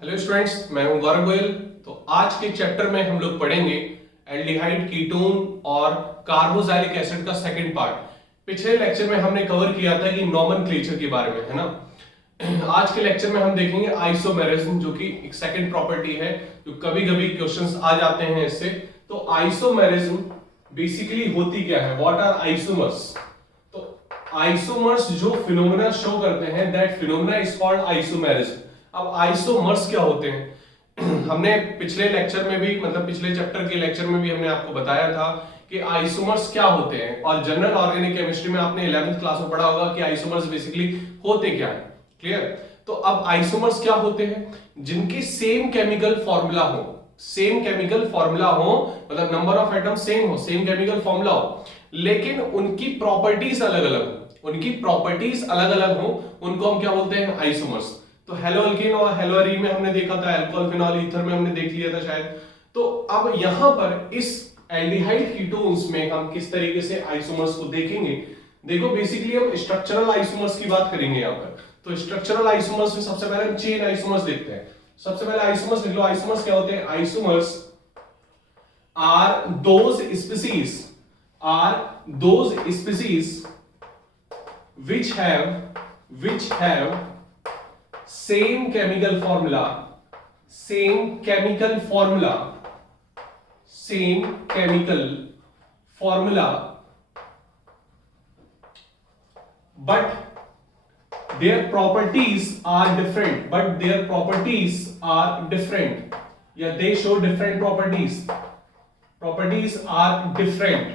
Hello students, मैं हूं गौरव गोयल। तो आज के चैप्टर में हम लोग पढ़ेंगे एल्डिहाइड, कीटोन और कार्बोक्सिलिक एसिड का सेकंड पार्ट। पिछले लेक्चर में हमने कवर किया था कि नॉमेनक्लेचर के बारे में, है ना। आज के लेक्चर में हम देखेंगे आइसोमेरिज्म, जो कि एक सेकंड प्रॉपर्टी है जो कभी कभी क्वेश्चंस आ जाते हैं इससे। तो आइसोमेरिज्म बेसिकली होती क्या है, व्हाट आर आइसोमर्स। तो आइसोमर्स जो फिनोमेना शो करते हैं, that phenomena is called isomerism. अब आइसोमर्स क्या होते हैं हमने पिछले लेक्चर में भी, मतलब पिछले चैप्टर के लेक्चर में भी हमने आपको बताया था कि आइसोमर्स क्या होते हैं। और जनरल ऑर्गेनिक केमिस्ट्री में आपने 11th क्लास में पढ़ा होगा कि आइसोमर्स बेसिकली होते क्या है। क्लियर। तो अब आइसोमर्स क्या होते हैं, जिनके सेम केमिकल फॉर्मूला हो, सेम केमिकल फॉर्मूला हो, मतलब नंबर ऑफ एटम सेम हो, सेम केमिकल फॉर्मूला हो, लेकिन उनकी प्रॉपर्टीज अलग अलग हो, उनकी प्रॉपर्टीज अलग अलग हो, उनको हम क्या बोलते हैं, आइसोमर्स। तो हेलो अल्केन और हेलो एरीन में हमने देखा था, अल्कोहल फिनॉल ईथर में हमने देख लिया था शायद। तो अब यहां पर इस एल्डिहाइड कीटोन्स में हम किस तरीके से आइसोमर्स को देखेंगे। देखो बेसिकली हम स्ट्रक्चरल आइसोमर्स की बात करेंगे यहां पर। तो स्ट्रक्चरल आइसोमर्स में सबसे पहले हम चेन आइसोमर्स देखते हैं। सबसे पहले आइसोमर्स लिख लो। आइसोमर्स क्या होते हैं, isomers are those species which have same chemical formula but their properties are different, या they show different properties are different।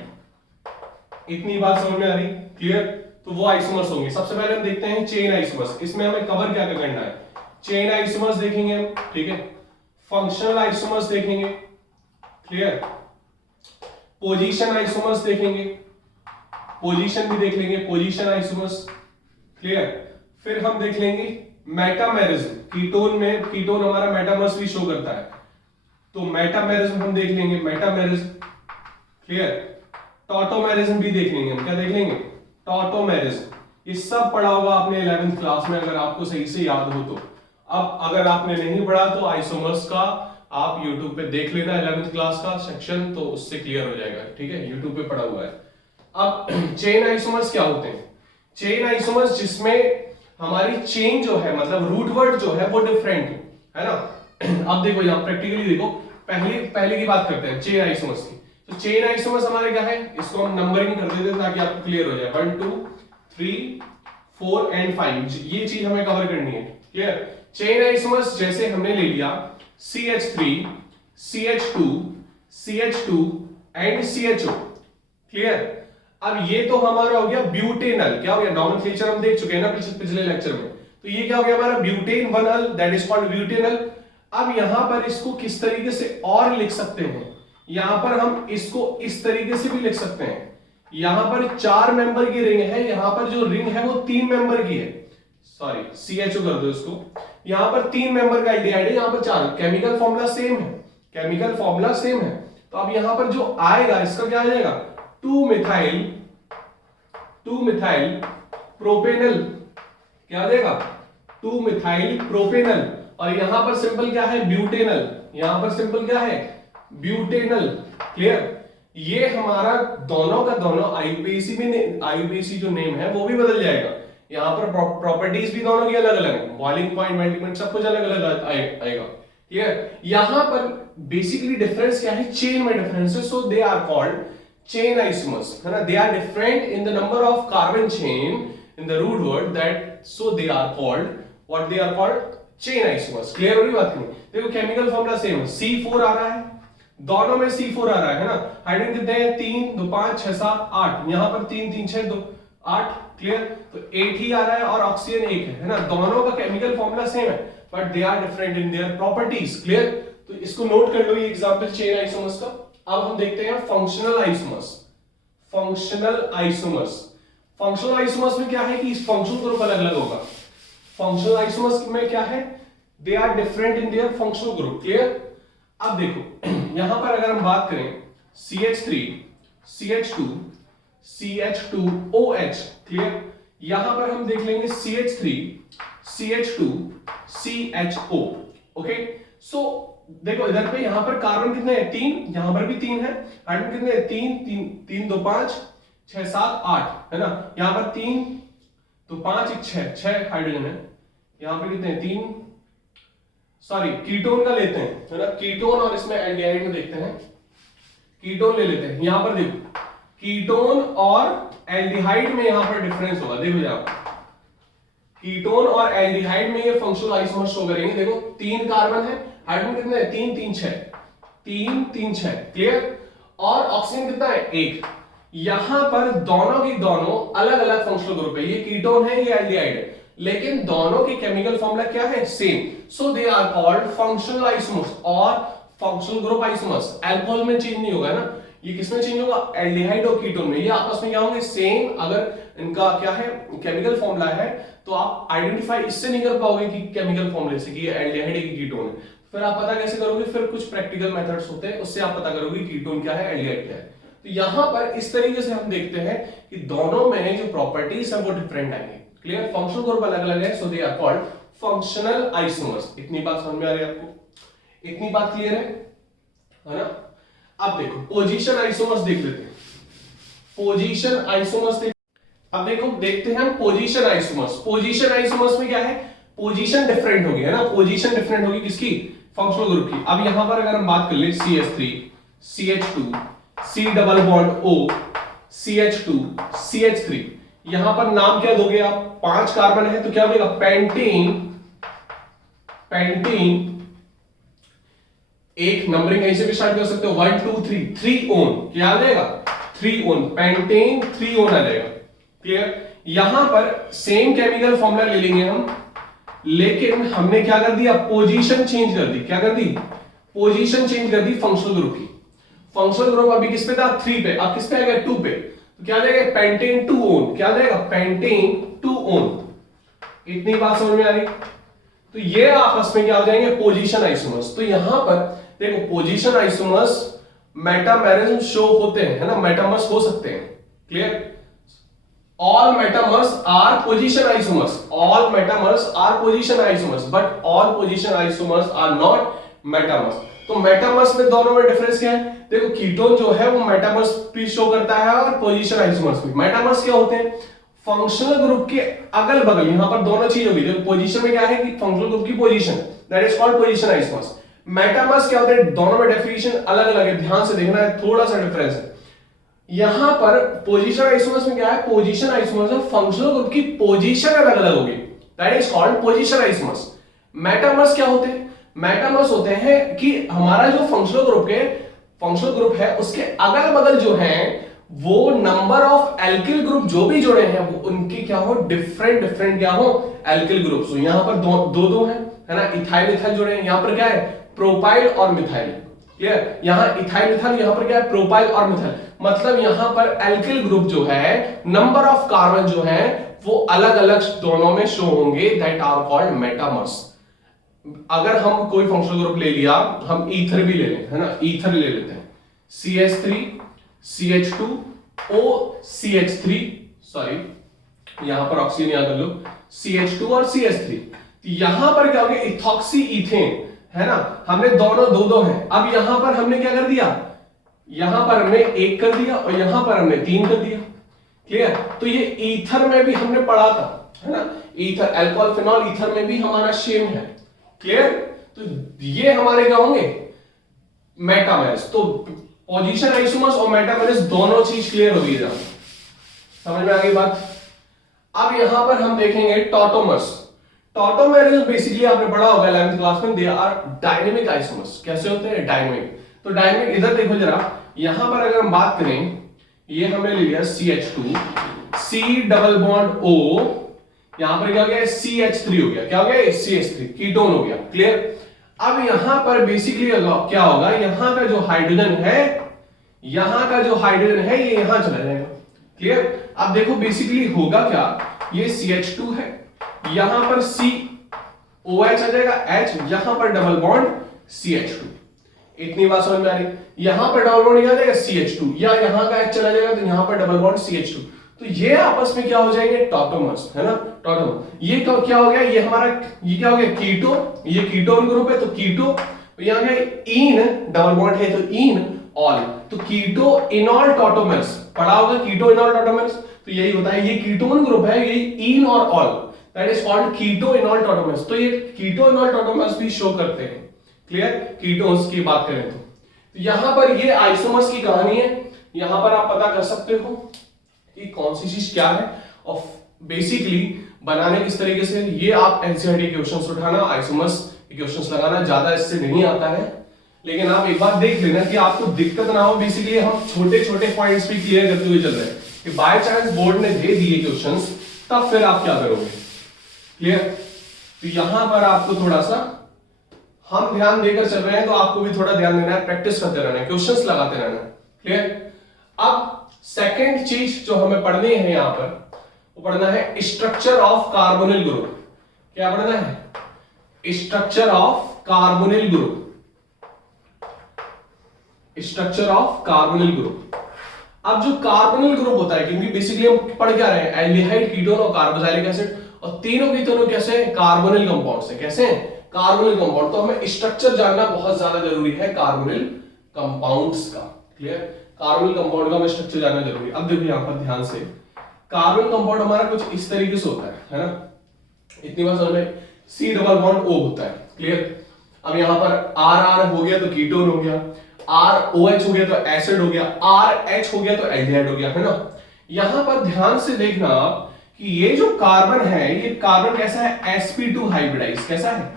इतनी बात समझ में आ रही, क्लियर। तो वो आइसोमर्स होंगे। सबसे पहले हम देखते हैं चेन आइसोमर्स। इसमें हमें कवर क्या क्या करना है, चेन आइसोमर्स देखेंगे हम, ठीक है। फंक्शनल आइसोमर्स देखेंगे, क्लियर। पोजीशन आइसोमर्स देखेंगे, पोजीशन भी देख लेंगे, पोजीशन आइसोमर्स, क्लियर। फिर हम देख लेंगे मेटामेरिज्म। कीटोन हमारा मेटामर्स भी शो करता है, तो मेटामेरिज्म हम देख लेंगे, मेटामेरिज्म, क्लियर। टॉटोमेरिज्म भी देख लेंगे हम, क्या देख लेंगे, टॉटोमेरिज्म। ये सब पढ़ा होगा आपने 11th क्लास में, अगर आपको सही से याद हो तो। अब अगर आपने नहीं पढ़ा तो आइसोमर्स का आप YouTube पे देख लेना 11th क्लास का सेक्शन, तो उससे क्लियर हो जाएगा, ठीक है। YouTube पे पढ़ा हुआ है। अब चेन आइसोमर्स क्या होते हैं, चेन आइसोमर्स जिसमें हमारी चेन जो है, मतलब रूट वर्ड जो है वो डिफरेंट है ना। अब देखो यहां प्रैक्टिकली देखो, पहले की बात करते हैं चेन आइसोमर्स की। तो चेन आइसोमर्स हमारे क्या है, इसको हम नंबरिंग कर देते हैं ताकि आपको क्लियर हो जाए। 1 2 3 4 एंड 5, ये चीज हमें कवर करनी है, क्लियर। चेन आइसोमर्स जैसे हमने ले लिया CH3 CH2 CH2 and CHO, clear. अब ये तो हमारा हो गया ब्यूटेनल। क्या हो गया, नॉमेनक्लेचर हम देख चुके हैं ना पिछले लेक्चर में। तो ये क्या हो गया हमारा butane 1 that is called butanal. अब यहां पर इसको किस तरीके से और लिख सकते हैं, यहां पर हम इसको इस तरीके से भी लिख सकते हैं। यहां पर 4 मेंबर की रिंग है, यहां पर जो रिंग है वो 3 मेंबर की है, सॉरी CHO कर दो इसको। यहां पर 3 मेंबर का एल्डिहाइड है, यहां पर 4। केमिकल फॉर्मूला सेम है, केमिकल फॉर्मूला सेम है। तो अब यहां पर जो आएगा इसका क्या आ जाएगा, 2 मिथाइल प्रोपेनल, क्या आ जाएगा, 2 मिथाइल प्रोपेनल। और यहां पर सिंपल क्या है, ब्यूटेनल। यहां पर सिंपल क्या है, ब्यूटेनल, क्लियर। ये हमारा दोनों का दोनों IUPAC जो नेम है वो भी बदल जाएगा। यहां पर प्रॉपर्टीज भी दोनों की अलग अलग है, बॉइलिंग पॉइंट, मेल्टिंग पॉइंट, सब कुछ अलग अलग आएगा, क्लियर। यहां पर बेसिकली डिफरेंस क्या है, चेन में डिफरेंस है, so they are called chain isomers, है ना। They are different in the number of carbon chain in the root word, that so they are called what, they are called chain isomers. Clear हो रही बात नहीं। देखो chemical formula same है, C4 आ रहा है, दोनों में C4 आ रहा है ना। हाइड्रोजन कितने हैं, 3 2 5 6 7 8, यहां पर 3 3 6 2 8, क्लियर। तो 8 ही आ रहा है और ऑक्सीजन 1 है ना। दोनों का केमिकल फॉर्मूला सेम है, but they are different in their properties, clear. तो इसको नोट कर लो, ये एग्जांपल चेन आइसोमर्स का। अब हम देखते हैं फंक्शनल आइसोमर्स। फंक्शनल आइसोमर्स में क्या है कि इस फंक्शनल ग्रुप अलग अलग होगा। फंक्शनल आइसोमर्स में क्या है, they are different in their functional group, clear. अब देखो यहां पर अगर हम बात करें CH3 CH2 CH2OH, क्लियर। यहां पर हम देख लेंगे CH3 CH2 CHO, ओके, सो देखो इधर पे यहां पर कार्बन कितने हैं, 3, यहां पर भी 3 है, हाइड्रोजन कितने हैं, 3 3 3 2 5 6 7 8 है ना, यहां पर 3 तो 5 1 6 हाइड्रोजन है, यहां पर कितने हैं 3, सॉरी कीटोन का लेते हैं है ना, कीटोन और इसमें एल्डिहाइड में देखते हैं, कीटोन ले लेते हैं, यहां पर देखो कीटोन और एल्डिहाइड में यहां पर डिफरेंस होगा, देखो जरा कीटोन और एल्डिहाइड में ये फंक्शनल आइसोमर शो करेंगे, देखो 3 कार्बन है, हाइड्रोजन कितने हैं 3 3 6 3 3 6, क्लियर, और ऑक्सीजन कितना है 1, यहां पर दोनों की दोनों अलग अलग फंक्शनल ग्रुप है, ये कीटोन है ये एल्डिहाइड है, लेकिन दोनों की केमिकल फॉर्मूला क्या है, same, so they are called functional isomers और फंक्शनल ग्रुप आइसोमर्स। अल्कोहल में चेंज नहीं होगा ना, ये किसमें चेंज होगा, एल्डिहाइड और कीटोन में, ये आपस में क्या होंगे, सेम, अगर इनका क्या है केमिकल फॉर्मूला है तो आप आइडेंटिफाई इससे नहीं कर पाओगे कि केमिकल फॉर्मूले से कि ये एल्डिहाइड है कि कीटोन है, फिर आप पता कैसे करोगे, फिर कुछ प्रैक्टिकल मेथड्स होते हैं उससे आप पता करोगे कीटोन क्या है एल्डिहाइड क्या है। तो यहां पर इस तरीके से हम देखते हैं कि दोनों में जो प्रॉपर्टीज है वो डिफरेंट आएंगे, क्लियर, फंक्शनल ग्रुप अलग अलग है, so they are called functional isomers. इतनी बात समझ में आ रही है आपको, इतनी बात क्लियर है ना। अब देखो पोजीशन आइसोमर्स देख लेते हैं, पोजीशन आइसोमर्स देख, अब देखो देखते हैं हम पोजीशन आइसोमर्स। पोजीशन आइसोमर्स में क्या है, पोजीशन डिफरेंट होगी है ना, पोजीशन डिफरेंट होगी किसकी, फंक्शनल ग्रुप की। अब यहां पर अगर हम बात कर ले CH3 CH2 C double bond O CH2 CH3, यहां पर नाम क्या दोगे आप, 5 कार्बन है तो क्या बनेगा, पेंटीन, पेंटीन, एक नंबरिंग कहीं से भी स्टार्ट कर सकते हो, 1 2 3 3 ओन, क्या आ जाएगा 3 ओन, पेंटेन 3 ओन आ जाएगा, क्लियर। यहां पर सेम केमिकल फॉर्मूला ले लेंगे हम, लेकिन हमने क्या कर दिया, पोजीशन चेंज कर दी, क्या कर दी, पोजीशन चेंज कर दी फंक्शनल ग्रुप की। फंक्शनल ग्रुप अभी किस पे था, 3 पे, अब किस पे आ गया, 2 पे, तो क्या आ जाएगा, पेंटेन 2 ओन, क्या आ जाएगा, पेंटेन 2 ओन। इतनी बात समझ में आ रही, तो ये आपस में क्या हो जाएंगे, पोजीशन आइसोमर्स। तो यहां पर देखो पोजीशन आइसोमर्स मेटामेरिज्म शो होते हैं है ना, मेटामर्स हो सकते हैं, clear. all metamers are position isomers, all metamers are position isomers, but all position isomers are not metamers। तो मेटामर्स में दोनों में डिफरेंस क्या है, देखो कीटोन जो है वो मेटामर्स भी शो करता है और पोजीशन आइसोमर्स भी। मेटामर्स क्या होते हैं, फंक्शनल ग्रुप के अगल बगल, यहां पर दोनों चीज होगी, देखो पोजीशन में क्या है कि फंक्शनल ग्रुप की position, that is called position isomers. Metamers क्या होते हैं, दोनों में डेफिनेशन अलग अलग है, ध्यान से देखना है, थोड़ा सा डिफरेंस है। यहां पर पोजीशन आइसोमर्स में क्या है, पोजीशन आइसोमर्स में फंक्शनल ग्रुप की पोजीशन अलग अलग होगी, that is called position isomers. Metamers क्या होते हैं, मेटामर्स होते हैं कि हमारा जो फंक्शनल ग्रुप है उसके अगल बगल जो है वो नंबर ऑफ एल्किल ग्रुप जो भी जुड़े हैं वो उनके क्या हो, डिफरेंट क्या हो, एल्किल ग्रुप्स हो। यहां पर दो है ना, इथाइल इथाइल जुड़े हैं, यहां पर क्या है, प्रोपाइल और मिथाइल, क्लियर। यहां इथाइल मिथाइल, यहां पर क्या है, प्रोपाइल और मिथाइल, मतलब यहां पर एल्किल ग्रुप जो है, नंबर ऑफ कार्बन जो है वो अलग अलग दोनों में शो होंगे, दैट आर कॉल्ड मेटामर्स। अगर हम कोई फंक्शनल ग्रुप ले लिया, हम ईथर भी ले लें है ना, ईथर ले लेते हैं, CH3 CH2 OCH3, सॉरी यहां पर ऑक्सीजन याद कर लो, CH2 और CH3, यहां पर क्या हो गया, इथॉक्सी इथेन है ना, हमने दोनों दो हैं। अब यहां पर हमने क्या कर दिया, यहां पर हमने 1 कर दिया और यहां पर हमने 3 कर दिया, क्लियर। तो ये ईथर में भी हमने पढ़ा था है ना, ईथर अल्कोहल फिनॉल ईथर में भी हमारा सेम है, क्लियर। तो ये हमारे क्या होंगे, मेटामर्स। तो पोजीशन आइसोमर्स और मेटामर्स दोनों चीज क्लियर होगी, समझ में आ गई बात। अब यहां पर हम देखेंगे टॉटोमर्स। टॉटोमर्स बेसिकली आपने पढ़ा होगा 11th क्लास में, दे आर डायनेमिक आइसोमर्स। कैसे होते हैं, डायनेमिक। तो डायनेमिक इधर देखो जरा, यहां पर अगर हम बात करें, ये हमने ले लिया CH2 C double bond O, यहां पर क्या हो गया, CH3 हो गया, क्या हो गया, CH3 कीटोन हो गया, क्लियर। अब यहां पर बेसिकली क्या होगा, यहां का जो हाइड्रोजन है, यहां का जो हाइड्रोजन है ये यहां चला जाएगा, क्लियर। अब देखो बेसिकली होगा क्या, ये CH2 है, यहां पर COH आ जाएगा, H, यहां पर डबल बॉन्ड CH2। इतनी बात समझ में आ रही, यहां पर डबल बॉन्ड आ जाएगा CH2, या यहां का H चला जाएगा तो यहां पर डबल बॉन्ड CH2। तो ये आपस में क्या हो जाएंगे, टॉटोमर्स, है ना, टॉटोमर। ये क्या हो गया, ये हमारा, ये क्या हो गया, कीटो, ये कीटोन ग्रुप है तो कीटो, यहाँ गया इन, डबल बॉन्ड है तो इन ऑल, तो कीटो इनॉल टॉटोमर्स, पढ़ा होगा कीटो इनॉल टॉटोमर्स, तो यही होता है, ये कीटोन ग्रुप है, ये इन और ऑल, that is called keto enol tautomers. तो ये कीटो इनॉल टॉटोमर्स भी शो करते हैं, क्लियर, कीटोन्स की बात करें तो यहां पर ये आइसोमर्स की कहानी है। यहां पर आप पता कर सकते हो कि कौन सी चीज क्या है और बेसिकली बनाने किस तरीके से, ये आप एनसीईआरटी के क्वेश्चंस उठाना, आइसोमर्स के क्वेश्चंस लगाना, ज्यादा इससे नहीं आता है, लेकिन आप एक बार देख लेना कि आपको दिक्कत ना हो। बेसिकली हम छोटे छोटे पॉइंट्स भी क्लियर करते हुए चल रहे हैं कि बाय चांस बोर्ड ने दे दिए क्वेश्चंस, तब फिर आप क्या करोगे, क्लियर। तो यहां पर आपको थोड़ा सा हम ध्यान देकर चल रहे हैं, तो आपको भी थोड़ा ध्यान देना है, प्रैक्टिस करते रहना है, क्वेश्चंस लगाते रहना है, क्लियर। अब सेकंड चीज जो हमें पढ़नी है यहां पर, वो पढ़ना है स्ट्रक्चर ऑफ कार्बोनिल ग्रुप। क्या पढ़ना है, structure of carbonyl group, structure of carbonyl group. अब जो कार्बोनिल ग्रुप होता है, क्योंकि बेसिकली हम पढ़ क्या रहे हैं, एल्डिहाइड, कीटोन और कार्बोक्सिलिक एसिड, और तीनों के तीनों कैसे, कार्बोनिल कंपाउंड्स हैं, कैसे हैं, कार्बोनिल कंपाउंड। तो हमें स्ट्रक्चर जानना बहुत ज्यादा जरूरी है कार्बोनिल कंपाउंड्स का, क्लियर, कार्बोनिल कंपाउंड का हमें स्ट्रक्चर जानना जरूरी है। अब देखो यहां पर ध्यान से, कार्बोनिल कंपाउंड हमारा कुछ इस तरीके से होता है ना, इतनी बात समझ में, C डबल बॉन्ड O होता है, क्लियर। अब यहां पर RR हो गया तो कीटोन हो गया, ROH हो गया तो एसिड हो गया, RH हो गया तो एल्डिहाइड हो गया, है ना। यहां पर ध्यान से देखना आप कि ये जो कार्बन है, ये कार्बन कैसा है, sp2 हाइब्रिडाइज, कैसा है,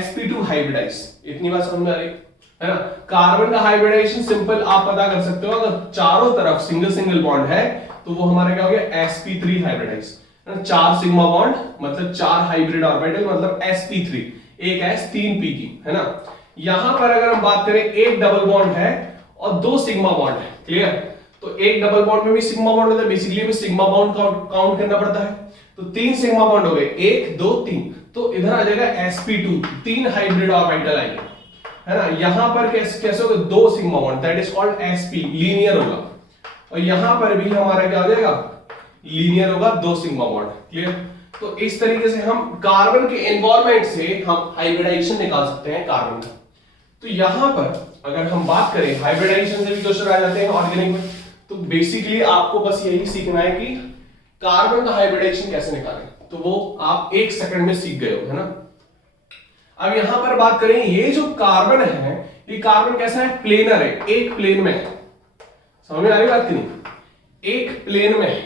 sp2 हाइब्रिडाइज। इतनी बात समझ में आ रही है ना। कार्बन का हाइब्रिडाइजेशन सिंपल आप पता कर सकते हो, अगर चारों तरफ सिंगल सिंगल बॉन्ड है तो वो हमारा क्या हो गया, sp3 हाइब्रिडाइज, 4 सिग्मा बॉन्ड मतलब 4 हाइब्रिड ऑर्बिटल मतलब sp3, एक s 3 p की, है ना। यहां पर अगर हम बात करें, एक डबल बॉन्ड है और 2 सिग्मा बॉन्ड है, क्लियर। तो एक डबल बॉन्ड में भी सिग्मा बॉन्ड होता है, बेसिकली हमें सिग्मा बॉन्ड काउंट करना पड़ता है, तो 3 सिग्मा बॉन्ड हो गए, 1 2 3, तो इधर आ जाएगा sp2, 3 हाइब्रिड ऑर्बिटल आएंगे, है ना। यहां पर कैसे होगा, 2 sigma bond, that is called sp, linear होगा, और यहां पर भी हमारा क्या हो जाएगा, लीनियर होगा, 2 सिग्मा बॉन्ड, क्लियर। तो इस तरीके से हम कार्बन के एनवायरनमेंट से हम हाइब्रिडाइजेशन निकाल सकते हैं कार्बन का। तो यहां पर अगर हम बात करें, हाइब्रिडाइजेशन से भी क्वेश्चन आ जाते हैं ऑर्गेनिक में, तो बेसिकली आपको बस यही सीखना है कि कार्बन का हाइब्रिडाइजेशन कैसे निकालें, तो वो आप 1 सेकंड में सीख गए हो, है ना। अब यहां पर बात करें, ये जो कार्बन है, ये कार्बन कैसा है, प्लेनर है, एक प्लेन में है, समझ में आ रही बात की नहीं, एक प्लेन में है।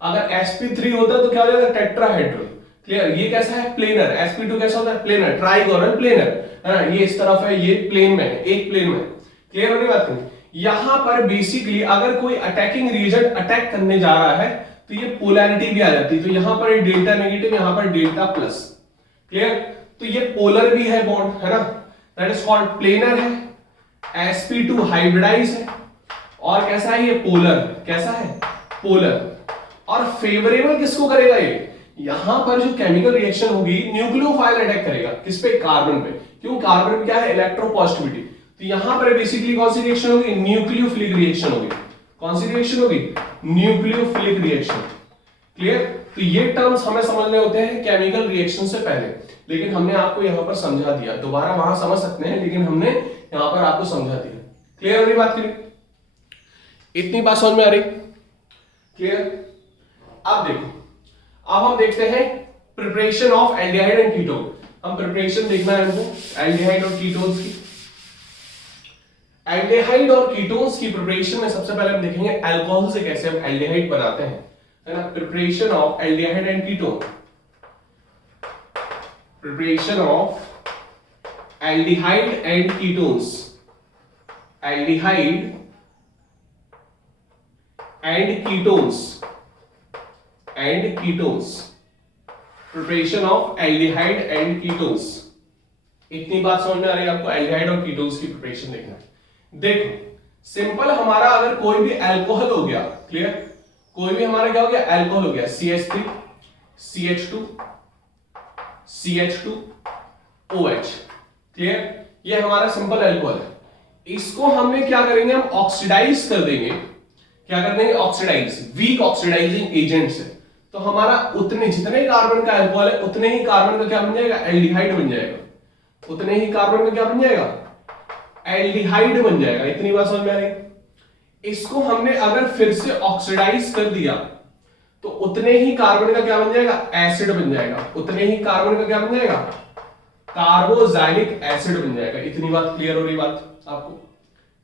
अगर sp3 होता तो क्या हो जाएगा, टेट्राहेड्रल, क्लियर। ये कैसा है, प्लेनर, sp2 कैसा होता है, प्लेनर, ट्राइगोनल प्लेनर, है ना। ये इस तरफ है, ये प्लेन में है, एक प्लेन में, क्लियर होने बात नहीं। यहां पर बेसिकली अगर कोई अटैकिंग रीजन अटैक करने जा रहा है तो ये पोलैरिटी भी आ जाती है, तो यहां पर डेल्टा नेगेटिव, यहां पर डेल्टा प्लस, क्लियर। तो ये पोलर भी है बॉन्ड, है ना, दैट इज कॉल्ड प्लेनर है, sp2 हाइब्रिडाइज है, और कैसा है ये, पोलर, कैसा है, पोलर। और फेवरेबल किसको करेगा, ये यहां पर जो केमिकल रिएक्शन होगी, न्यूक्लियोफाइल अटैक करेगा, किस पे, कार्बन पे, क्यों, कार्बन में क्या है, इलेक्ट्रोपॉजिटिविटी। तो यहां पर बेसिकली कौन सी रिएक्शन होगी, न्यूक्लियोफिलिक रिएक्शन होगी, कौन सी रिएक्शन होगी, न्यूक्लियोफिलिक रिएक्शन, क्लियर। तो ये टर्म्स हमें समझने होते हैं केमिकल रिएक्शन से पहले, लेकिन हमने आपको यहां पर समझा दिया, दोबारा वहां समझ सकते हैं, लेकिन हमने यहां पर आपको समझा दिया, क्लियर हो रही बात की, इतनी बात समझ में आ रही, क्लियर। अब देखो, अब हम देखते हैं preparation of aldehyde and ketone. हम प्रिपरेशन देखना है हमको एल्डिहाइड और कीटोन्स की। एल्डिहाइड और कीटोन्स की प्रिपरेशन में सबसे पहले हम देखेंगे अल्कोहल से कैसे हम एल्डिहाइड बनाते हैं, है ना। Preparation of aldehyde and ketone, preparation of aldehyde and ketones, aldehyde and ketones, and ketones, preparation of aldehyde and ketones। इतनी बात समझ में आ रही है आपको, एल्डिहाइड और कीटोन्स की प्रिपरेशन देखना है। देखो सिंपल, हमारा अगर कोई भी अल्कोहल हो गया, क्लियर, कोई भी हमारा क्या हो गया, अल्कोहल हो गया, CH3 CH2 CH2 OH, clear, ये हमारा सिंपल अल्कोहल है। इसको हमने क्या करेंगे, हम ऑक्सीडाइज कर देंगे, क्या कर देंगे, ऑक्सीडाइज, वीक ऑक्सीडाइजिंग एजेंट से। तो हमारा उतने जितने कार्बन का अल्कोहल है उतने ही कार्बन का क्या बन जाएगा, एल्डिहाइड बन जाएगा। उतने ही कार्बन का क्या बन जाएगा, एल्डिहाइड बन जाएगा। इतनी बात समझ में आ रही। इसको हमने अगर फिर से ऑक्सीडाइज कर दिया तो उतने ही कार्बन का क्या बन जाएगा, एसिड बन जाएगा। उतने ही कार्बन का क्या बन जाएगा, कार्बोक्सिलिक एसिड बन जाएगा। इतनी बात क्लियर हो रही बात आपको,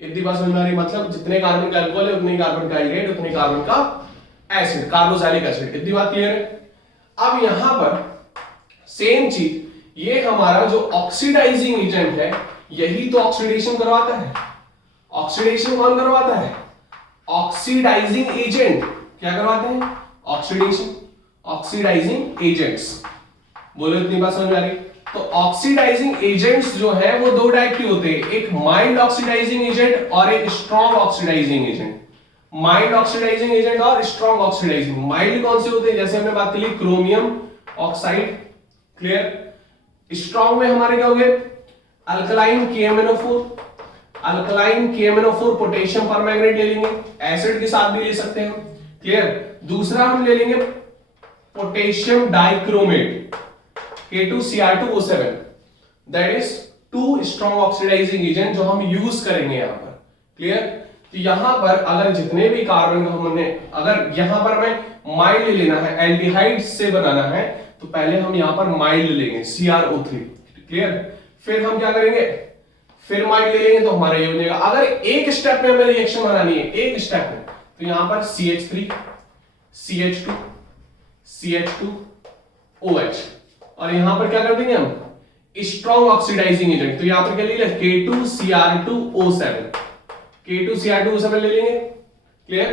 इतनी बात समझ में आ रही। मतलब जितने कार्बन का अल्कोहल है उतने ही कार्बन का एल्डिहाइड, उतने कार्बन का एसिड, कार्बोक्सिलिक एसिड। इतनी बात क्लियर है। अब यहां पर सेम चीज, ये हमारा जो ऑक्सीडाइजिंग एजेंट है यही तो ऑक्सीडेशन करवाता है। ऑक्सीडेशन कौन करवाता है, ऑक्सीडाइजिंग एजेंट। क्या करवाते हैं, ऑक्सीडेशन, ऑक्सीडाइजिंग एजेंट्स। बोलो इतनी बात समझ में आ रही। तो ऑक्सीडाइजिंग एजेंट्स जो है वो दो टाइप के होते हैं, एक माइल्ड ऑक्सीडाइजिंग एजेंट और एक strong oxidising agent. Mild oxidising agent और स्ट्रॉन्ग ऑक्सीडाइजिंग। माइल्ड कौन से होते हैं, जैसे हमने बात की क्रोमियम ऑक्साइड, क्लियर। स्ट्रॉन्ग में हमारे क्या हो गए, alkaline KMnO4, alkaline KMnO4 potassium permanganate ले लेंगे, एसिड के साथ भी ले सकते हैं, क्लियर। दूसरा हम ले लेंगे potassium dichromate K2Cr2O7, that is to strong oxidising agent जो हम यूज करेंगे यहां पर, क्लियर। तो यहां पर अगर जितने भी कार्बन को हमने, अगर यहां पर हमें माइल्ड लेना है, एल्डिहाइड से बनाना है, तो पहले हम यहां पर माइल्ड लेंगे CrO3, क्लियर। फिर हम क्या करेंगे, फिर माइल्ड ले लेंगे तो हमारा ये हो जाएगा। अगर एक स्टेप में हमें रिएक्शन बनानी है, एक स्टेप में, तो यहां पर CH3 CH2 CH2 OH, और यहां पर क्या कर देंगे हम, स्ट्रॉन्ग ऑक्सीडाइजिंग एजेंट। तो यहां पर क्या ले लेंगे, K2Cr2O7, K2Cr2O7 ले लेंगे, क्लियर।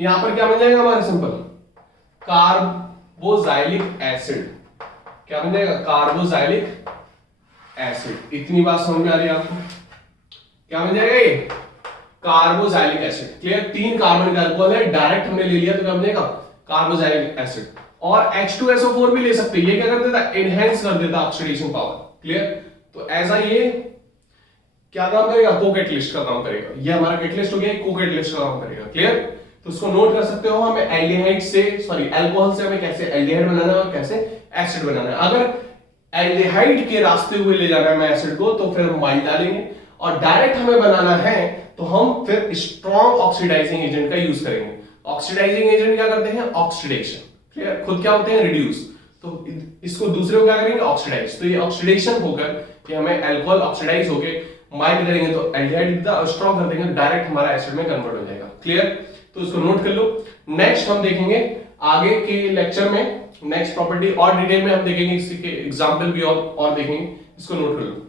यहां पर क्या बन जाएगा हमारा, सिंपल कार्बोक्सिलिक एसिड। क्या बन जाएगा, कार्बोक्सिलिक एसिड। इतनी बात समझ में आ रही है आपको, क्या बन जाएगा ये, कार्बोक्सिलिक एसिड, क्लियर। 3 कार्बन का अल्कोहल है, डायरेक्ट हमने ले लिया तो क्या बन जाएगा, कार्बोक्सिलिक एसिड। और H2SO4 भी ले सकते हैं, ये क्या कर देता है, एनहेंस कर देता ऑक्सीडेशन पावर, क्लियर। तो ऐसा ये क्या काम करेगा, को कैटलिस्ट का काम करेगा। ये हमारा कैटलिस्ट हो गया, को कैटलिस्ट का काम करेगा, क्लियर। तो उसको नोट कर सकते हो, हमें एल्डिहाइड से, सॉरी अल्कोहल से हमें कैसे एल्डिहाइड बनाना है और कैसे एसिड बनाना है। अगर एल्डिहाइड के रास्ते हुए ले जाना है हमें एसिड को, तो फिर हम माइल्ड डालेंगे, और डायरेक्ट हमें बनाना है तो हम फिर स्ट्रॉन्ग ऑक्सीडाइजिंग एजेंट का यूज करेंगे। ऑक्सीडाइजिंग एजेंट क्या करते हैं, ऑक्सीडेशन, क्लियर। खुद क्या होते हैं, रिड्यूस। तो इसको दूसरे को क्या करेंगे, ऑक्सीडाइज। तो ये ऑक्सीडेशन होकर कि हमें अल्कोहल ऑक्सीडाइज होके माइल्ड करेंगे तो एल्डिहाइड स्ट्रॉन्ग कर देंगे, डायरेक्ट हमारा एसिड में कन्वर्ट हो जाएगा, क्लियर। तो इसको नोट कर लो। नेक्स्ट हम देखेंगे आगे के लेक्चर में नेक्स्ट प्रॉपर्टी और डिटेल में हम देखेंगे, इसके एग्जांपल भी और देखेंगे। इसको नोट कर लो।